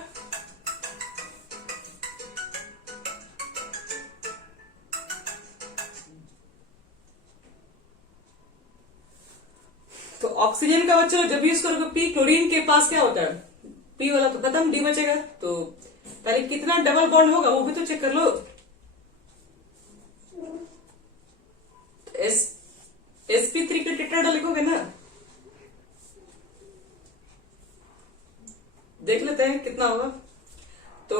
तो ऑक्सीजन का बच्चा जब यूज करोगे पी, क्लोरीन के पास क्या होता है, पी वाला तो खत्म, डी बचेगा। तो पहले कितना डबल बॉन्ड होगा वो भी तो चेक कर लो। sp3 के टेट्राहेड्रल लिखोगे ना, देख लेते हैं कितना होगा। तो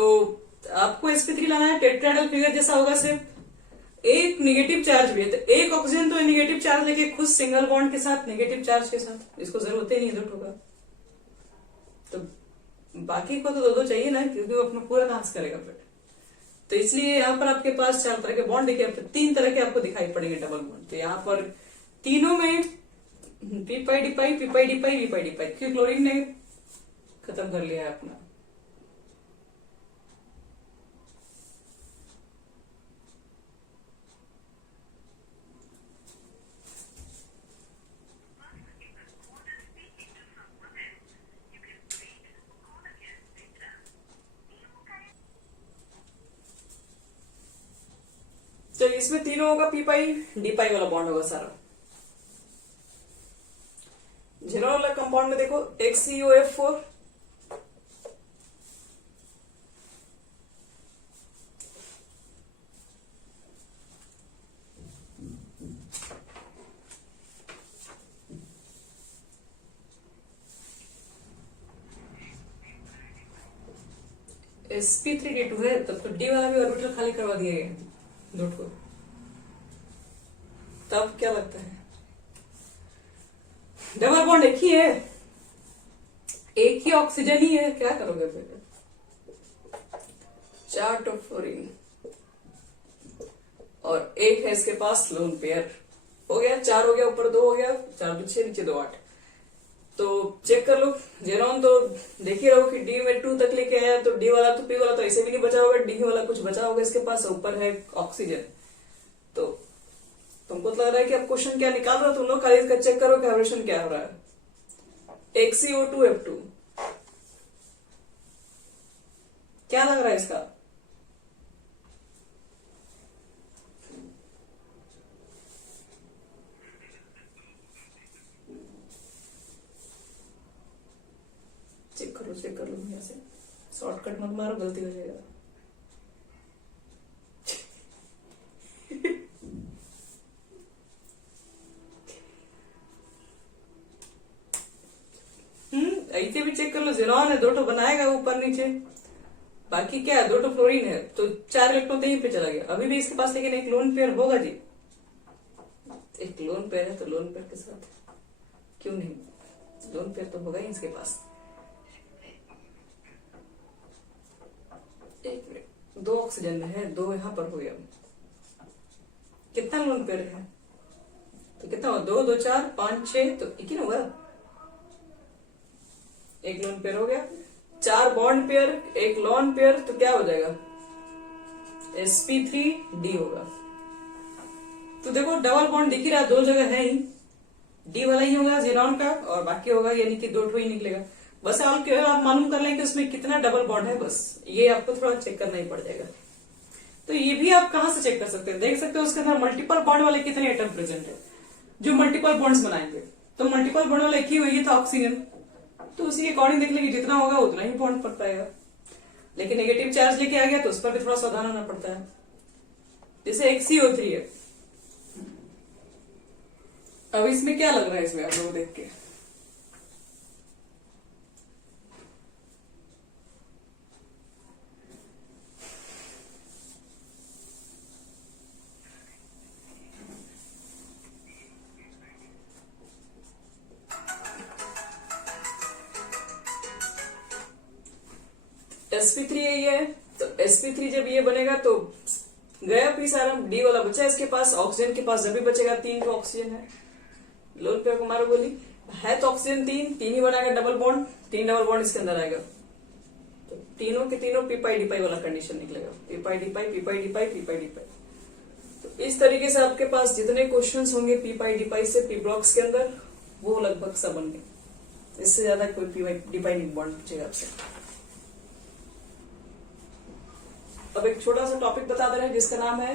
आपको sp3 लाना है, टेट्राहेड्रल फिगर जैसा होगा, सिर्फ एक निगेटिव चार्ज भी है, तो एक ऑक्सीजन तो निगेटिव चार्ज लेके खुद सिंगल बॉन्ड के साथ निगेटिव चार्ज के साथ, इसको जरूरत ही नहीं इधर होगा। तो बाकी को तो दो दो चाहिए ना, क्योंकि वो अपना पूरा डांस करेगा फिर। तो इसलिए यहाँ पर आपके पास 4 तरह के बॉन्ड देखिए, 3 तरह के आपको दिखाई पड़ेंगे डबल बॉन्ड। तो यहाँ पर तीनों में p pi d pi, p pi d pi, v pi d pi, क्योंकि क्लोरीन ने खत्म कर लिया है अपना। तो इसमें तीनों होगा, पी पाई डी पाई वाला बॉन्ड होगा सारा। जीरो वाला कंपाउंड में देखो XeOF4, sp3d2 है, तब तो डी वाला भी ऑर्बिटल खाली करवा दिया गया नोट को। तब क्या लगता है, डबल बॉन्ड एक ही है, एक ही ऑक्सीजन ही है, क्या करोगे फिर? चार्ट ऑफ फ्लोरीन, और एक है इसके पास लोन पेयर। हो गया, 4 हो गया, ऊपर 2 हो गया, 4 2 6, नीचे 2 8। तो चेक कर लो जेनॉन, तो देख ही रहो कि डी में 2 तक लेके आया, तो डी वाला तो पी वाला तो ऐसे भी नहीं बचा होगा, डी वाला कुछ बचा होगा इसके पास, ऊपर है ऑक्सीजन। तो तुमको तो लग रहा है कि अब क्वेश्चन क्या निकाल रहा हो तुम लोग, खाली इसका चेक करो कि हाइब्रिडेशन क्या हो रहा है। एक CO2F2 क्या लग रहा है इसका? चेक कर लो यहाँ से, शॉर्टकट मत मारो, गलती हो जाएगा। ऐसे भी चेक कर लो, जेनॉन है, 2 तो बनाएगा ऊपर नीचे, बाकी क्या है, 2 तो फ्लोरीन है, तो 4 इलेक्ट्रॉन तो यहीं पे चला गया। अभी भी इसके पास लेकिन एक लोन पेयर होगा जी, एक लोन पेयर है, तो लोन पेयर के साथ क्यों नहीं, लोन पेयर तो होगा ही इसके पास। एक मिनट, 2 ऑक्सीजन में है, 2 यहाँ पर हो गया, कितना लोन पेयर है? तो कितना हुआ, 2 2 4 5 6, तो एक ही ना होगा, एक लोन पेयर हो गया, 4 बॉन्ड पेयर, एक लोन पेयर, तो क्या हो जाएगा, sp3d होगा। तो देखो डबल बॉन्ड दिख ही रहा, 2 जगह है ही, डी वाला ही होगा जेनॉन का, और बाकी होगा यानी कि 2 ही निकलेगा। बस आप केवल आप मालूम कर लें कि उसमें कितना डबल बॉन्ड है, बस ये आपको थोड़ा चेक करना ही पड़ जाएगा। तो ये भी आप कहां से चेक कर सकते हैं, देख सकते हो उसके अंदर मल्टीपल बॉन्ड वाले कितने एटम प्रेजेंट है, जो मल्टीपल बॉन्ड्स बनाएंगे। तो मल्टीपल बॉन्ड वाला एक ही हुई था ऑक्सीजन, तो उसी के अकॉर्डिंग देख लेंगे, जितना होगा उतना ही बॉन्ड पड़ पाएगा। लेकिन नेगेटिव चार्ज लेके आ गया तो उस पर भी थोड़ा सावधान होना पड़ता है। जैसे एक CO3 है, अब इसमें क्या लग रहा है, इसमें आप लोग देख के sp3 यही है, तो sp3 जब ये बनेगा तो गया पी सारा, डी वाला बचा इसके पास, ऑक्सीजन के पास जब भी बचेगा 3 तो ऑक्सीजन है, लोन पे मारो गोली है, तो ऑक्सीजन 3 ही बनाएगा डबल बॉन्ड, 3 डबल बॉन्ड इसके अंदर आएगा, तो तीनों के तीनों पीपाई डीपाई वाला कंडीशन निकलेगा, पीपाई डीपाई पीपाई डीपाई पीपाई डीपाई। तो इस तरीके से आपके पास जितने क्वेश्चंस होंगे पीपाई डीपाई से पी ब्लॉक्स के अंदर, वो लगभग सब होंगे, इससे ज्यादा कोई पीपाई डीपाई बॉन्ड पूछेगा आपसे। अब एक छोटा सा टॉपिक बता दे रहे हैं जिसका नाम है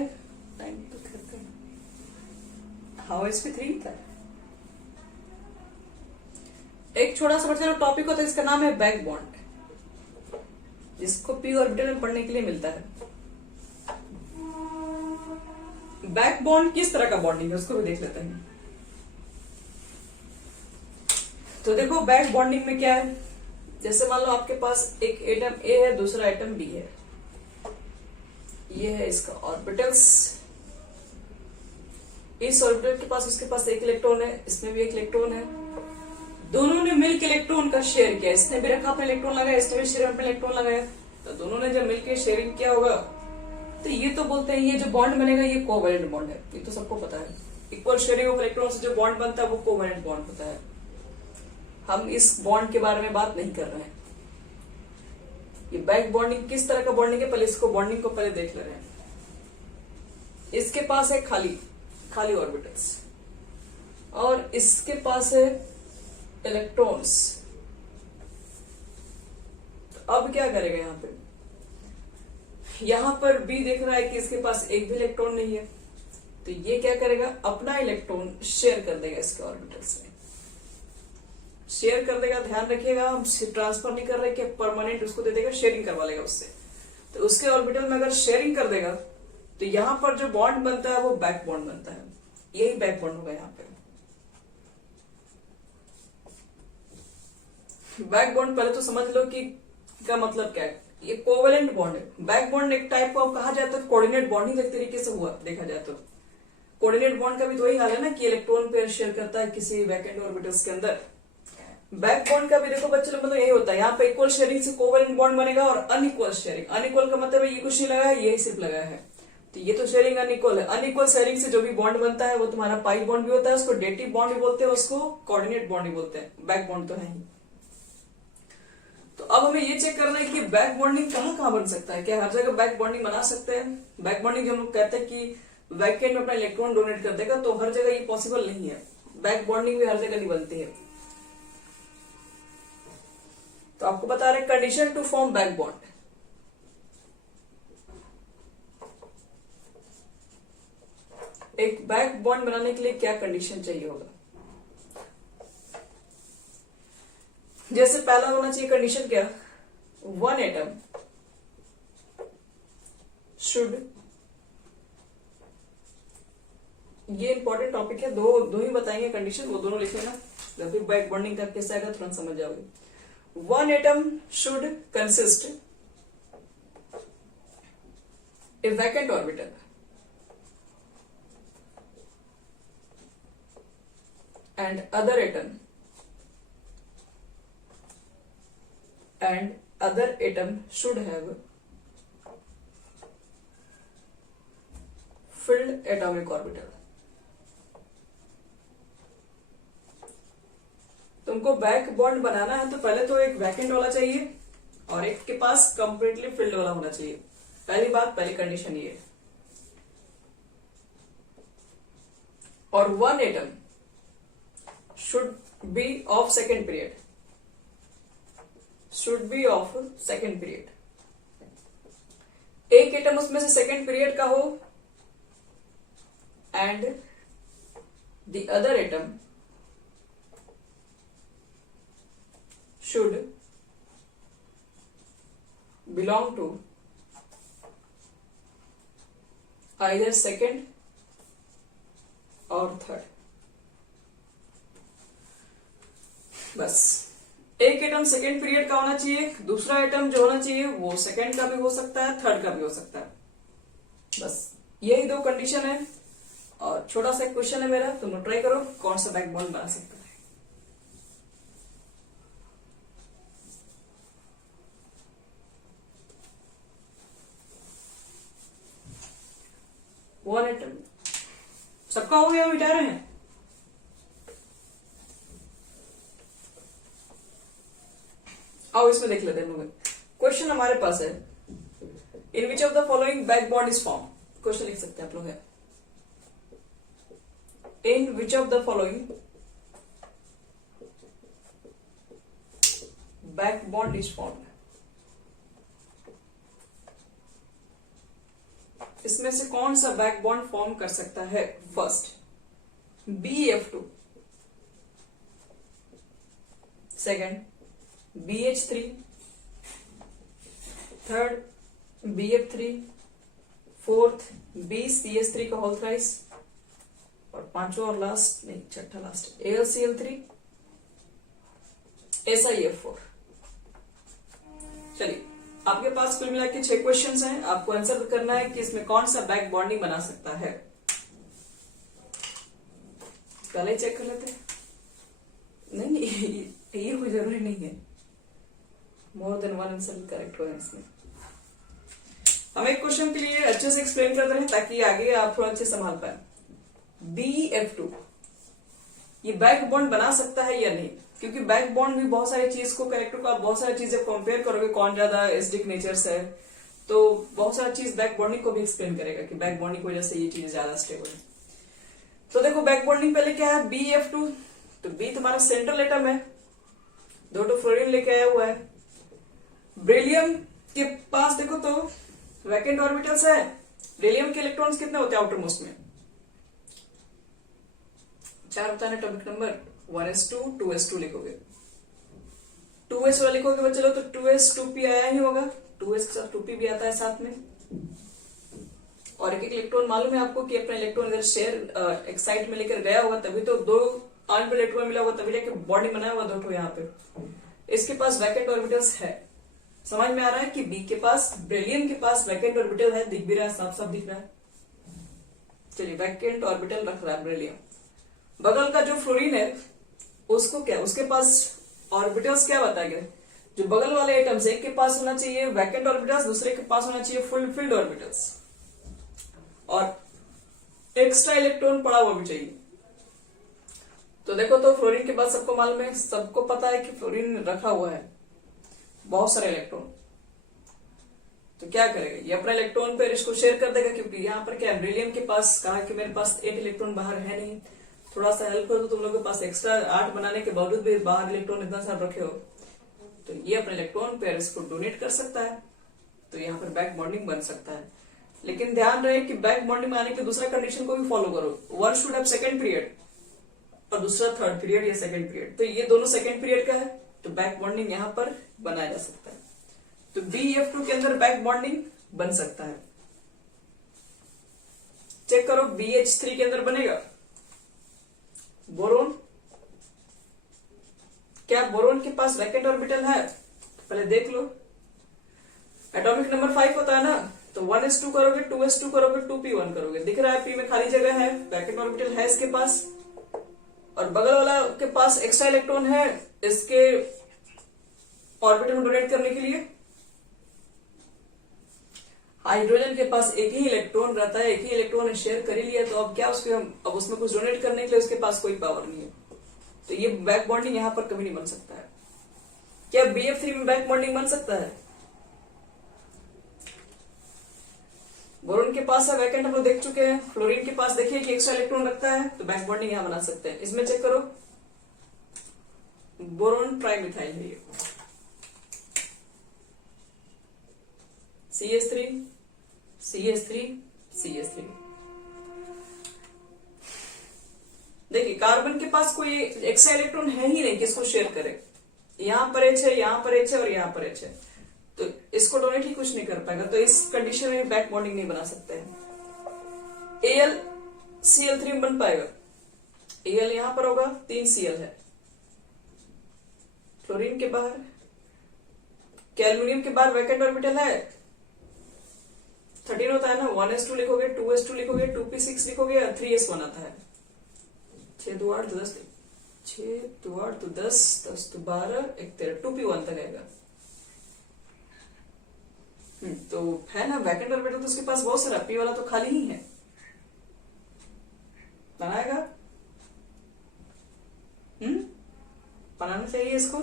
हाउ sp3 था, एक छोटा सा बच्चा टॉपिक होता है इसका नाम है बैक बॉन्ड, जिसको पी ऑर्बिटल में पढ़ने के लिए मिलता है। बैक बॉन्ड किस तरह का बॉन्डिंग है उसको भी देख लेते हैं। तो देखो बैक बॉन्डिंग में क्या है, जैसे मान लो आपके पास एक एटम ए है, दूसरा एटम बी है, ये है इसका ऑर्बिटल्स, इस ऑर्बिटल के पास उसके पास एक इलेक्ट्रॉन है, इसमें भी एक इलेक्ट्रॉन है, दोनों ने मिलकर इलेक्ट्रॉन का शेयर किया, इसने भी रखा अपना इलेक्ट्रॉन लगाया, इसने भी शेयर अपना इलेक्ट्रॉन लगाया, तो दोनों ने जब मिलकर शेयरिंग किया होगा तो ये तो बोलते हैं ये जो बॉन्ड बनेगा ये कोवैलेंट बॉन्ड है, ये तो सबको पता है, इक्वल शेयरिंग ऑफ इलेक्ट्रॉन से जो बॉन्ड बनता है वो कोवैलेंट बॉन्ड होता है। हम इस बॉन्ड के बारे में बात नहीं कर रहे हैं, ये बैक बॉन्डिंग किस तरह का बॉन्डिंग है, पहले इसको बॉन्डिंग को पहले देख ले रहे हैं। इसके पास है खाली ऑर्बिटल्स, और इसके पास है इलेक्ट्रॉन्स। तो अब क्या करेगा यहां पर बी देख रहा है कि इसके पास एक भी इलेक्ट्रॉन नहीं है, तो ये क्या करेगा, अपना इलेक्ट्रॉन शेयर कर देगा इसके ऑर्बिटल्स में, शेयर कर देगा। ध्यान रखिएगा हम ट्रांसफर नहीं कर रहे कि परमानेंट उसको दे देगा, शेयरिंग करवा लेगा उससे। तो उसके ऑर्बिटल में अगर शेयरिंग कर देगा तो यहां पर जो बॉन्ड बनता है वो बैक बॉन्ड बनता है, यही बैक बॉन्ड होगा यहाँ पे। बैक बॉन्ड पहले तो समझ लो कि का मतलब क्या है, ये कोवेलेंट बॉन्ड है। बैक बॉन्ड एक टाइप का कहा जाता है कोऑर्डिनेट बॉन्डिंग एक तरीके से हुआ देखा जाए तो। कोऑर्डिनेट बॉन्ड का भी तो वही हाल है ना कि इलेक्ट्रॉन पेयर शेयर करता है किसी वैकेंट ऑर्बिटल्स के अंदर। बैक बॉन्ड का भी देखो बच्चों मतलब यही होता है, यहाँ पे इक्वल शेयरिंग से कोवेलेंट बॉन्ड बनेगा और अनइक्वल शेयरिंग। अनइक्वल का मतलब ये कुछ नहीं लगा है, ये सिर्फ लगा है, तो ये तो शेयरिंग अनइक्वल है। अनइक्वल शेयरिंग से जो भी बॉन्ड बनता है वो तुम्हारा पाई बॉन्ड भी होता है, उसको डेटिव बॉन्ड भी बोलते हैं, उसको कोऑर्डिनेट बॉन्ड भी बोलते हैं। बैक बॉन्ड तो है ही। तो अब हमें ये चेक करना है कि बैक बॉन्डिंग कहाँ कहाँ बन सकता है, क्या हर जगह बैक बॉन्डिंग बना सकते हैं। बैक बॉन्डिंग हम लोग कहते हैं कि वैकेंट में अपना इलेक्ट्रॉन डोनेट कर देगा, तो हर जगह ये पॉसिबल नहीं है। बैक बॉन्डिंग भी हर जगह नहीं बनती है। तो आपको बता रहे condition to form back bond. एक बैक बॉन्ड बनाने के लिए क्या कंडीशन चाहिए होगा। जैसे पहला होना चाहिए कंडीशन क्या, वन एटम शुड, ये इंपॉर्टेंट टॉपिक है, दो ही बताएंगे कंडीशन, वो दोनों लिखे ना, जब भी बैक बॉन्डिंग का कैसे आएगा तुरंत समझ जाओगे। One atom should consist A vacant orbital and other atom should have filled atomic orbital। तुमको बैक बॉन्ड बनाना है तो पहले तो एक वैकेंट वाला चाहिए और एक के पास कंप्लीटली फिल्ड वाला होना चाहिए। पहली बात, पहली कंडीशन ये। और one atom should be of second period, should be of second period। एक एटम उसमें से सेकेंड पीरियड का हो and the other atom should belong to either second or third। बस एक एटम सेकेंड पीरियड का होना चाहिए, दूसरा एटम जो होना चाहिए वो सेकेंड का भी हो सकता है, थर्ड का भी हो सकता है। बस यही दो कंडीशन है। और छोटा सा क्वेश्चन है मेरा, तुम ट्राई करो कौन सा बैक बॉन्ड बना सकता है। वन एटम सबका हो गया, मिटा रहे हैं। आओ इसमें देख लेते हैं। क्वेश्चन हमारे पास है, in which of the following back bond is form. Question लिख सकते हैं आप लोग है, in which of the following back bond is form. इसमें से कौन सा बैक बॉन्ड फॉर्म कर सकता है। First BF2, second BH3, third BF3, fourth BCH3 का होल थ्राइस, और पांचवा और लास्ट नहीं छठा लास्ट AlCl3 SiF4। चलिए आपके पास कुल मिला के 6 क्वेश्चंस हैं, आपको आंसर करना है कि इसमें कौन सा बैक बॉन्डिंग बना सकता है। पहले चेक कर लेते हैं। नहीं ये कोई जरूरी नहीं है, more than one answer correct हो इसमें। हम एक क्वेश्चन के लिए अच्छे से एक्सप्लेन करते हैं ताकि आगे आप थोड़ा अच्छे संभाल पाए। BF2 ये बैक बॉन्ड बना सकता है या नहीं, क्योंकि बैक बॉन्ड भी बहुत सारी चीज को कैरेक्टर को आप बहुत सारी चीजें कंपेयर करोगे, कौन ज्यादा एसिडिक नेचर से है, तो बहुत सारी चीज बैक बॉन्डिंग को भी एक्सप्लेन करेगा कि बैक बॉन्डिंग की वजह से ये चीज ज्यादा स्टेबल है। तो देखो बैक बॉन्डिंग पहले क्या है, BF2, तो B तुम्हारा सेंट्रल एटम है, 2 फ्लोरीन लेके आया हुआ है। बेरिलियम के पास देखो तो वैकेंट ऑर्बिटल्स है। बेरिलियम के इलेक्ट्रॉन्स कितने होते हैं आउटर मोस्ट में, 4 होता है एटॉमिक नंबर। 1s2 2s2 लिखोगे, 2s वाला लिखोगे बच्चे लोग तो 2s 2p आया ही होगा, 2s के साथ 2p भी आता है साथ में। और एक इलेक्ट्रॉन मालूम है आपको कि अपना इलेक्ट्रॉन अगर शेयर एक साइड में लेकर गया होगा तभी तो 2 आर्म इलेक्ट्रॉन मिला होगा, तभी जाके बॉन्डिंग बनाया हुआ 2 यहाँ पे। इसके पास वैकेंट ऑर्बिटल्स है, समझ में आ रहा है कि बी के पास, बेरिलियम के पास वैकेंट ऑर्बिटल है, दिख भी रहा है, साफ साफ दिख रहा है। चलिए, वैकेंट ऑर्बिटल रख रहा है बेरिलियम। बगल का जो फ्लोरीन है उसको क्या, उसके पास ऑर्बिटल्स क्या बताया गया, जो बगल वाले एटम्स, एक के पास होना चाहिए वैकेंट ऑर्बिटल्स, दूसरे के पास होना चाहिए फुलफिल्ड ऑर्बिटल्स, और एक्स्ट्रा इलेक्ट्रॉन पड़ा हुआ भी चाहिए। तो देखो, तो फ्लोरीन के बाद सबको मालूम है, सबको पता है कि फ्लोरीन रखा हुआ है बहुत सारे इलेक्ट्रॉन। तो क्या करेगा, ये अपना इलेक्ट्रॉन पेयर इसको शेयर कर देगा, क्योंकि यहाँ पर क्या है, बेरिलियम के पास कहा कि मेरे पास 8 इलेक्ट्रॉन बाहर है नहीं, थोड़ा सा हेल्प कर दो तुम लोगों के पास, एक्स्ट्रा 8 बनाने के बावजूद भी बाहर इलेक्ट्रॉन इतना सारा रखे हो, तो ये अपने इलेक्ट्रॉन पेयर इसको डोनेट कर सकता है। तो यहाँ पर बैक बॉन्डिंग बन सकता है। लेकिन ध्यान रहे कि बैक बॉन्डिंग में आने के दूसरा कंडीशन को भी फॉलो करो, one should have second period और दूसरा थर्ड पीरियड या सेकंड पीरियड। तो ये दोनों सेकंड पीरियड का है, तो बैक बॉन्डिंग यहाँ पर बनाया जा सकता है। तो BF2 के अंदर बैक बॉन्डिंग बन सकता है। चेक करो, BH3 के अंदर बनेगा बोरोन। क्या बोरोन के पास वैकेंट ऑर्बिटल है? पहले देख लो, एटॉमिक नंबर 5 होता है ना, तो 1s2 करोगे, 2s2 करोगे, 2p1 करोगे, दिख रहा है P में खाली जगह है, वैकेंट ऑर्बिटल है इसके पास, और बगल वाला के पास एक्स्ट्रा इलेक्ट्रॉन है इसके ऑर्बिटल में डोनेट करने के लिए। हाइड्रोजन के पास एक ही इलेक्ट्रॉन रहता है, एक ही इलेक्ट्रॉन शेयर कर ही लिया, तो अब क्या उसके, अब उसमें कुछ डोनेट करने के लिए उसके पास कोई पावर नहीं है, तो ये बैक बॉन्डिंग यहां पर कभी नहीं बन सकता है। क्या BF3 में बैक बॉन्डिंग बन सकता है? बोरोन के पास है वैकेंट, हम लोग देख चुके हैं। फ्लोरीन के पास देखिए कि एक्स्ट्रा इलेक्ट्रॉन रखता है, तो बैक बॉन्डिंग यहां बना सकते हैं। इसमें चेक करो, बोरोन ट्राइमिथाइल है ये, CH3 CH3 CH3। देखिए, कार्बन के पास कोई एक्स्ट्रा इलेक्ट्रॉन है ही नहीं किसको शेयर करे, यहां पर H है, यहां पर H है और यहां पर H है, तो इसको डोनेट ही कुछ नहीं कर पाएगा, तो इस कंडीशन में बैक बॉन्डिंग नहीं बना सकते हैं। AlCl3 में बन पाएगा, Al यहां पर होगा, 3 Cl है फ्लोरीन के बाहर। क्या एल्यूमिनियम के बाहर वैकेंट ऑर्बिटल है? 13 होता है ना, 1s2 लिखोगे, 2s2 लिखोगे, 2p6 लिखोगे और 3s1 आता है। 6 2 8 10, 6 2 8 10 10 2 12 1 13, 2p1 तक आएगा। तो है ना वैकेंट ऑर्बिटल, तो उसके पास बहुत सारा, p वाला तो खाली ही है, बनाएगा। बनाना चाहिए इसको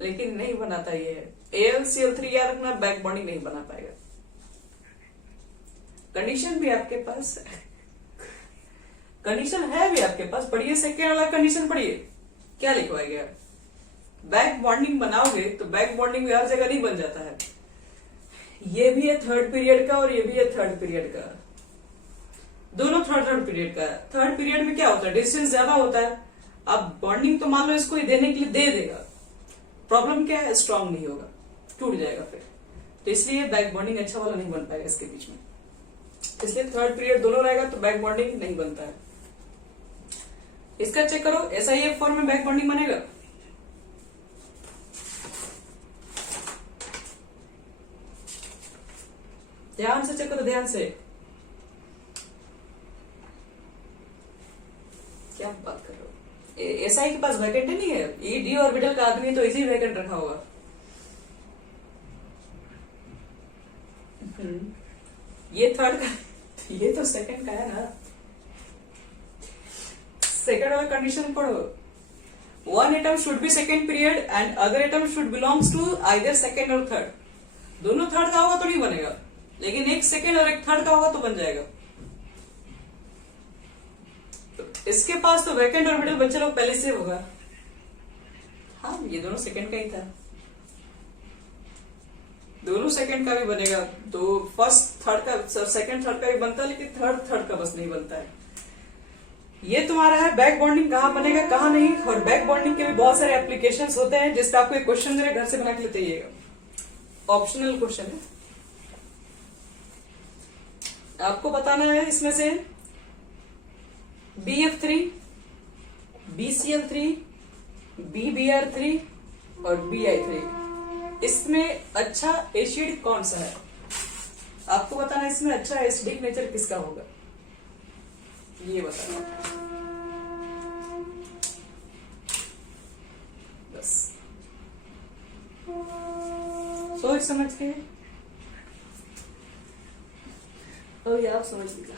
लेकिन नहीं बनाता ये। AlCl3 याद रखना, बैक बॉन्डिंग नहीं बना पाएगा। कंडीशन भी आपके पास, कंडीशन है भी आपके पास, पढ़िए सेकेंड वाला कंडीशन पढ़िए, क्या लिखवाया गया। बैक बॉन्डिंग बनाओगे तो बैक बॉन्डिंग हर जगह नहीं बन जाता है, ये भी है थर्ड पीरियड का और ये भी है थर्ड पीरियड का, दोनों थर्ड पीरियड का है। थर्ड पीरियड में क्या होता है, डिस्टेंस ज्यादा होता है। अब बॉन्डिंग तो मान लो इसको देने के लिए दे देगा, प्रॉब्लम क्या है, स्ट्रांग नहीं होगा, टूट जाएगा फिर, तो इसलिए बैक बॉन्डिंग अच्छा वाला नहीं बन पाएगा इसके बीच में, इसलिए थर्ड पीरियड दोनों रहेगा तो बैक बॉन्डिंग नहीं बनता है। इसका चेक करो, SiF फॉर्म में बैक बॉन्डिंग बनेगा? ध्यान से चेक करो, ध्यान से, क्या बात कर रहे हो, SI के पास वैकेंट नहीं है, D ऑर्बिटल का आदमी तो इजी वैकेंट रखा होगा। ये थर्ड का, ये तो सेकंड का है ना, सेकंड वाला कंडीशन पढ़ो, one atom should be second period and other atom should belongs to either second और थर्ड। दोनों थर्ड का होगा तो नहीं बनेगा, लेकिन एक सेकंड और एक थर्ड का होगा तो बन जाएगा। तो इसके पास तो वैकेंट ऑर्बिटल बच्चे लोग पहले से होगा। हाँ, ये दोनों सेकंड का ही था, दोनों सेकंड का भी बनेगा, तो फर्स्ट थर्ड का, सेकंड थर्ड का भी बनता है, लेकिन थर्ड का बस नहीं बनता है। ये तुम्हारा है बैक बॉन्डिंग कहाँ बनेगा कहाँ नहीं, और बैक बॉन्डिंग के भी बहुत सारे एप्लीकेशंस होते हैं, जिसका आपको एक क्वेश्चन मेरे घर से बना के लेते आइएगा, ऑप्शनल क्वेश्चन है, आपको बताना है इसमें से BF3, BCl3, BBr3 और Bi3। इसमें अच्छा एसिड कौन सा है? आपको बताना इसमें अच्छा एसिडिक नेचर किसका होगा, ये बताना। बस सोच समझ के, और ये आप समझ लीजिए।